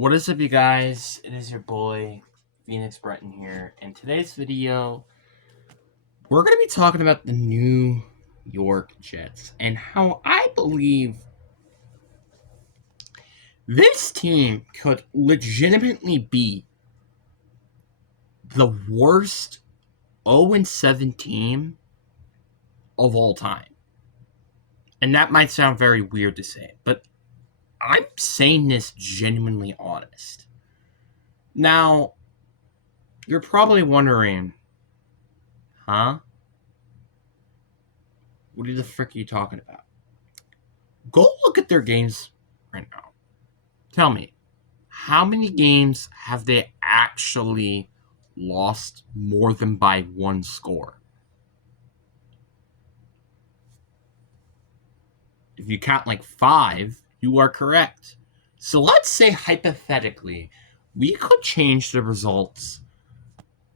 What is up, you guys? It is your boy, Phoenix Breton here. In today's video, we're going to be talking about the New York Jets and how I believe this team could legitimately be the worst 0-7 team of all time. And that might sound very weird to say, but I'm saying this genuinely honest. Now, you're probably wondering, huh? What the frick are you talking about? Go look at their games right now. Tell me, how many games have they actually lost more than by one score? If you count like 5, you are correct. So let's say hypothetically, we could change the results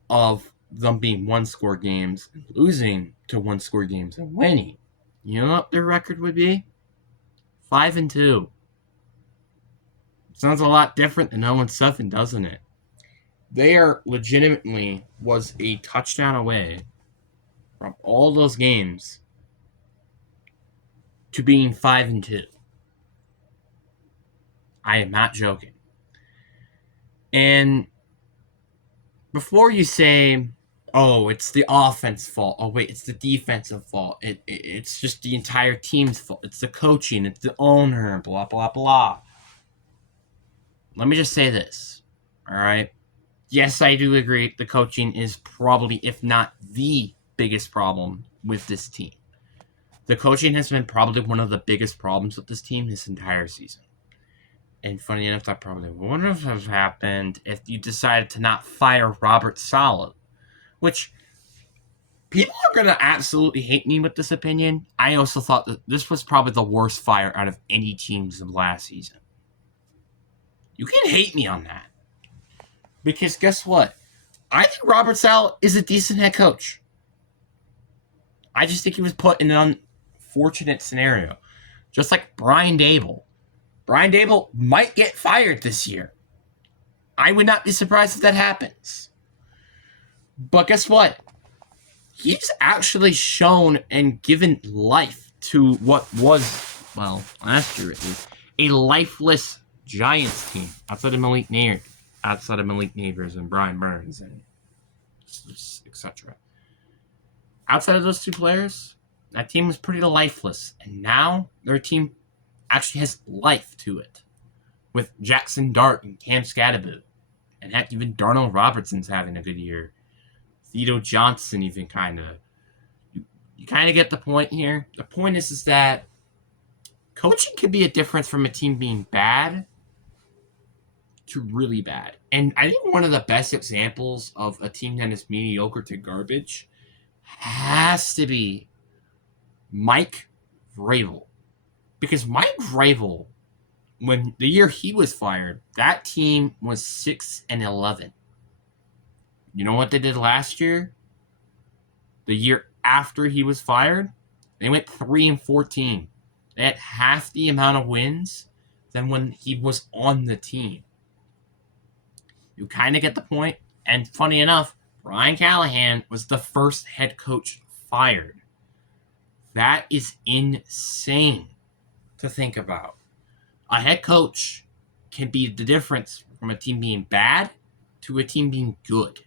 of them being one-score games and losing to one-score games and winning. You know what their record would be? 5-2. Sounds a lot different than 0-7, doesn't it? They are legitimately was a touchdown away from all those games to being 5-2. I am not joking. And before you say, "Oh, it's the offense fault," oh wait, it's the defensive fault. It's just the entire team's fault. It's the coaching. It's the owner. Blah blah blah. Let me just say this. All right. Yes, I do agree. The coaching is probably, if not the biggest problem with this team. The coaching has been probably one of the biggest problems with this team this entire season. And funny enough, that probably wouldn't have happened if you decided to not fire Robert Saleh, which people are going to absolutely hate me with this opinion. I also thought that this was probably the worst fire out of any teams of last season. You can hate me on that. Because guess what? I think Robert Saleh is a decent head coach. I just think he was put in an unfortunate scenario. Just like Brian Daboll. Brian Daboll might get fired this year. I would not be surprised if that happens. But guess what? He's actually shown and given life to what was, well, last year at least, a lifeless Giants team outside of Malik Neighbors and Brian Burns and etc. Outside of those two players, that team was pretty lifeless. And now their team actually has life to it. With Jackson Dart and Cam Scatterbo. And heck, even Darnell Robertson's having a good year. Theo Johnson even kind of. You kind of get the point here. The point is that coaching can be a difference from a team being bad to really bad. And I think one of the best examples of a team that is mediocre to garbage has to be Mike Vrabel. Because Mike Vrabel, when the year he was fired, that team was 6-11. You know what they did last year? The year after he was fired, they went 3-14. They had half the amount of wins than when he was on the team. You kind of get the point. And funny enough, Brian Callahan was the first head coach fired. That is insane to think about. A head coach can be the difference from a team being bad to a team being good.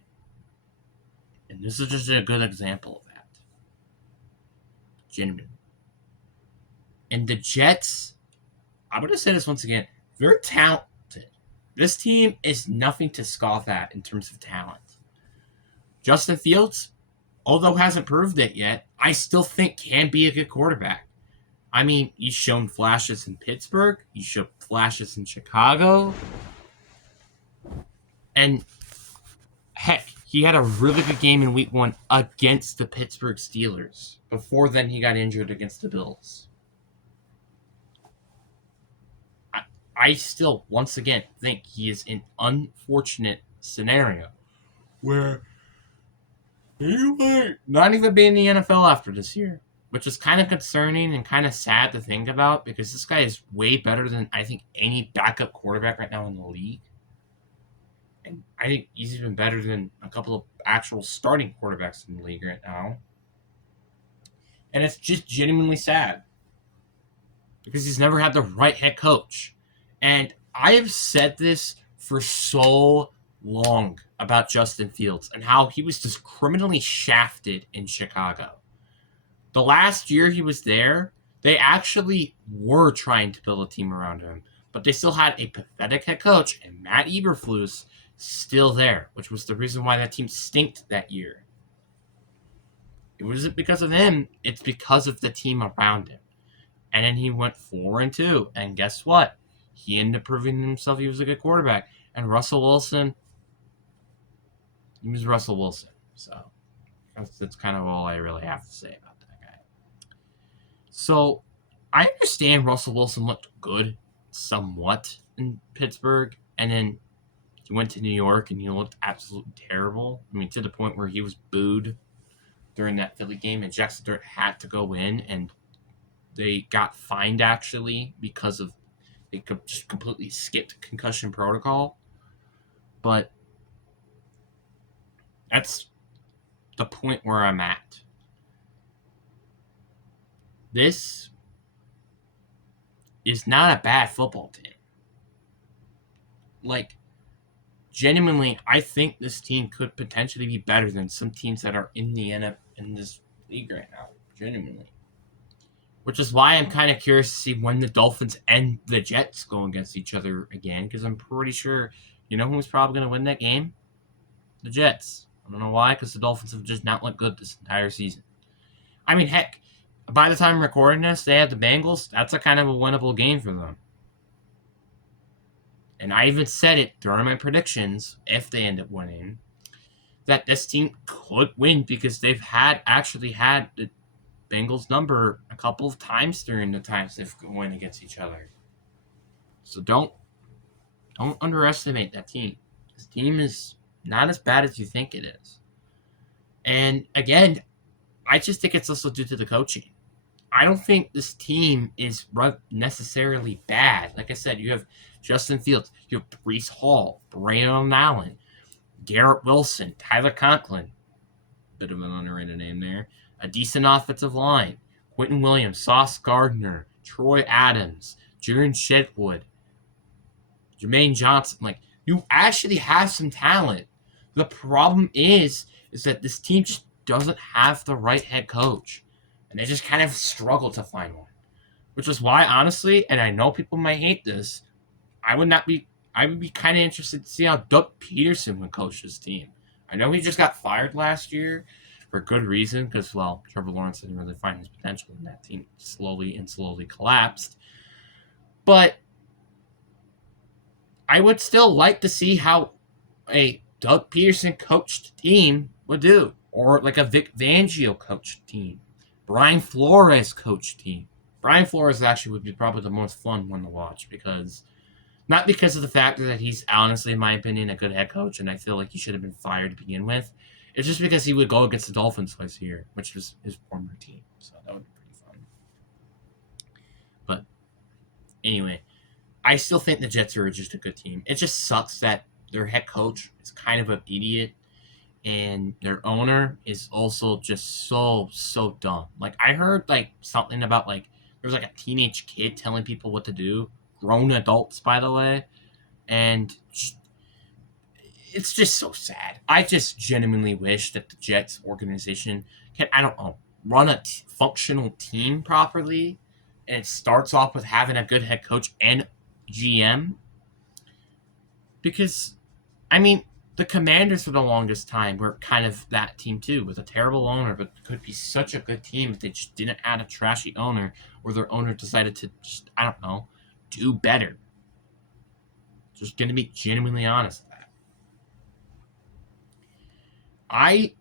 And this is just a good example of that. Genuine. And the Jets, I'm going to say this once again, they're talented. This team is nothing to scoff at in terms of talent. Justin Fields, although hasn't proved it yet, I still think can be a good quarterback. I mean, he's shown flashes in Pittsburgh. He showed flashes in Chicago. And heck, he had a really good game in week 1 against the Pittsburgh Steelers. Before then, he got injured against the Bills. I still, once again, think he is an unfortunate scenario where he might not even be in the NFL after this year. which is kind of concerning and kind of sad to think about because this guy is way better than I think any backup quarterback right now in the league. And I think he's even better than a couple of actual starting quarterbacks in the league right now. And it's just genuinely sad because he's never had the right head coach. And I have said this for so long about Justin Fields and how he was just criminally shafted in Chicago. The last year he was there, they actually were trying to build a team around him, but they still had a pathetic head coach, and Matt Eberflus still there, which was the reason why that team stinked that year. It wasn't because of him, it's because of the team around him. And then he went 4-2, and guess what? He ended up proving himself he was a good quarterback. And Russell Wilson, he was Russell Wilson. So that's kind of all I really have to say about that guy. So I understand Russell Wilson looked good somewhat in Pittsburgh, and then he went to New York and he looked absolutely terrible. I mean, to the point where he was booed during that Philly game, and Jackson Dirt had to go in, and they got fined actually because of they just completely skipped concussion protocol. But that's the point where I'm at. This is not a bad football team. Like, genuinely, I think this team could potentially be better than some teams that are in the in this league right now. Genuinely. Which is why I'm kind of curious to see when the Dolphins and the Jets go against each other again, because I'm pretty sure, you know who's probably going to win that game? The Jets. I don't know why, because the Dolphins have just not looked good this entire season. I mean, heck, by the time I'm recording this, they have the Bengals. That's a kind of a winnable game for them. And I even said it during my predictions, if they end up winning, that this team could win because they've actually had the Bengals number a couple of times during the times they've won against each other. So don't underestimate that team. This team is not as bad as you think it is. And again, I just think it's also due to the coaching. I don't think this team is necessarily bad. Like I said, you have Justin Fields, you have Breece Hall, Braylon Allen, Garrett Wilson, Tyler Conklin, bit of an underrated name there, a decent offensive line, Quentin Williams, Sauce Gardner, Troy Adams, Jaron Shedwood, Jermaine Johnson. Like, you actually have some talent. The problem is that this team just doesn't have the right head coach. And they just kind of struggle to find one. Which is why, honestly, and I know people might hate this, I would be kind of interested to see how Doug Peterson would coach this team. I know he just got fired last year for good reason, because, well, Trevor Lawrence didn't really find his potential, and that team slowly collapsed. But I would still like to see how a Doug Peterson coached team would do, or like a Vic Fangio coached team, Brian Flores coached team. Brian Flores actually would be probably the most fun one to watch, because not because of the fact that he's honestly, in my opinion, a good head coach, and I feel like he should have been fired to begin with. It's just because he would go against the Dolphins twice a year, which was his former team. So that would be pretty fun. But anyway, I still think the Jets are just a good team. It just sucks that their head coach is kind of an idiot, and their owner is also just so dumb. Like, I heard like something about like there's like a teenage kid telling people what to do, grown adults, by the way, and it's just so sad. I just genuinely wish that the Jets organization can, I don't know, run a functional team properly, and it starts off with having a good head coach and GM. Because, I mean, the Commanders for the longest time were kind of that team too, with a terrible owner, but could be such a good team if they just didn't add a trashy owner, or their owner decided to just, I don't know, do better. Just gonna be genuinely honest with that. I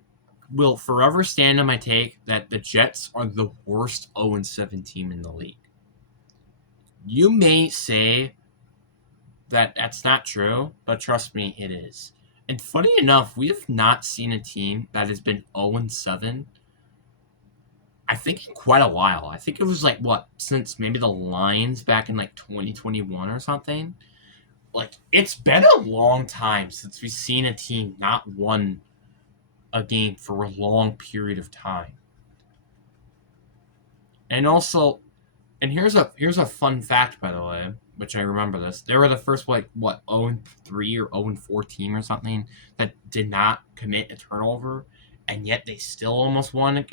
will forever stand on my take that the Jets are the worst 0-7 team in the league. You may say that that's not true, but trust me, it is. And funny enough, we have not seen a team that has been 0-7 I think in quite a while. I think it was like what, since maybe the Lions back in like 2021 or something. Like, it's been a long time since we've seen a team not won a game for a long period of time. And also, and here's a fun fact, by the way, which I remember this. They were the first, like, what, 0-3 or 0-4 team or something that did not commit a turnover, and yet they still almost won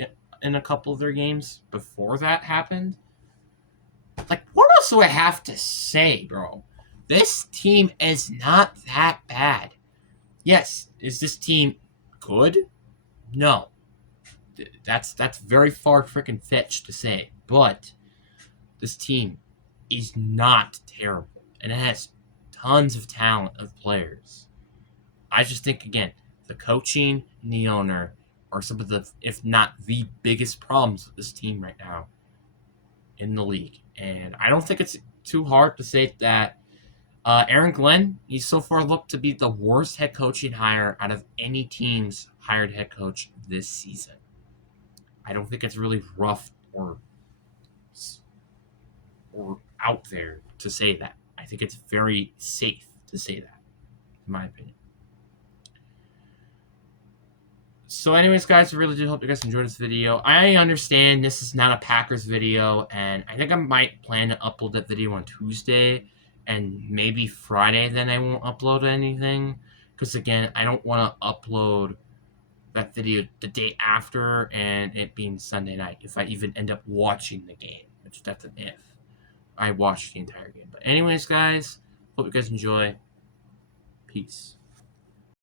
in a couple of their games before that happened. Like, what else do I have to say, bro? This team is not that bad. Yes, is this team good? No. That's very far freaking fetched to say, but this team is not terrible, and it has tons of talent of players. I just think, again, the coaching and the owner are some of the, if not the biggest problems with this team right now in the league. And I don't think it's too hard to say that Aaron Glenn, he's so far looked to be the worst head coaching hire out of any team's hired head coach this season. I don't think it's really rough or out there to say that. I think it's very safe to say that, in my opinion. So anyways, guys, I really do hope you guys enjoyed this video. I understand this is not a Packers video, and I think I might plan to upload that video on Tuesday, and maybe Friday then I won't upload anything. Because, again, I don't want to upload that video the day after and it being Sunday night, if I even end up watching the game, which that's an if. I watched the entire game. But anyways, guys, hope you guys enjoy. Peace.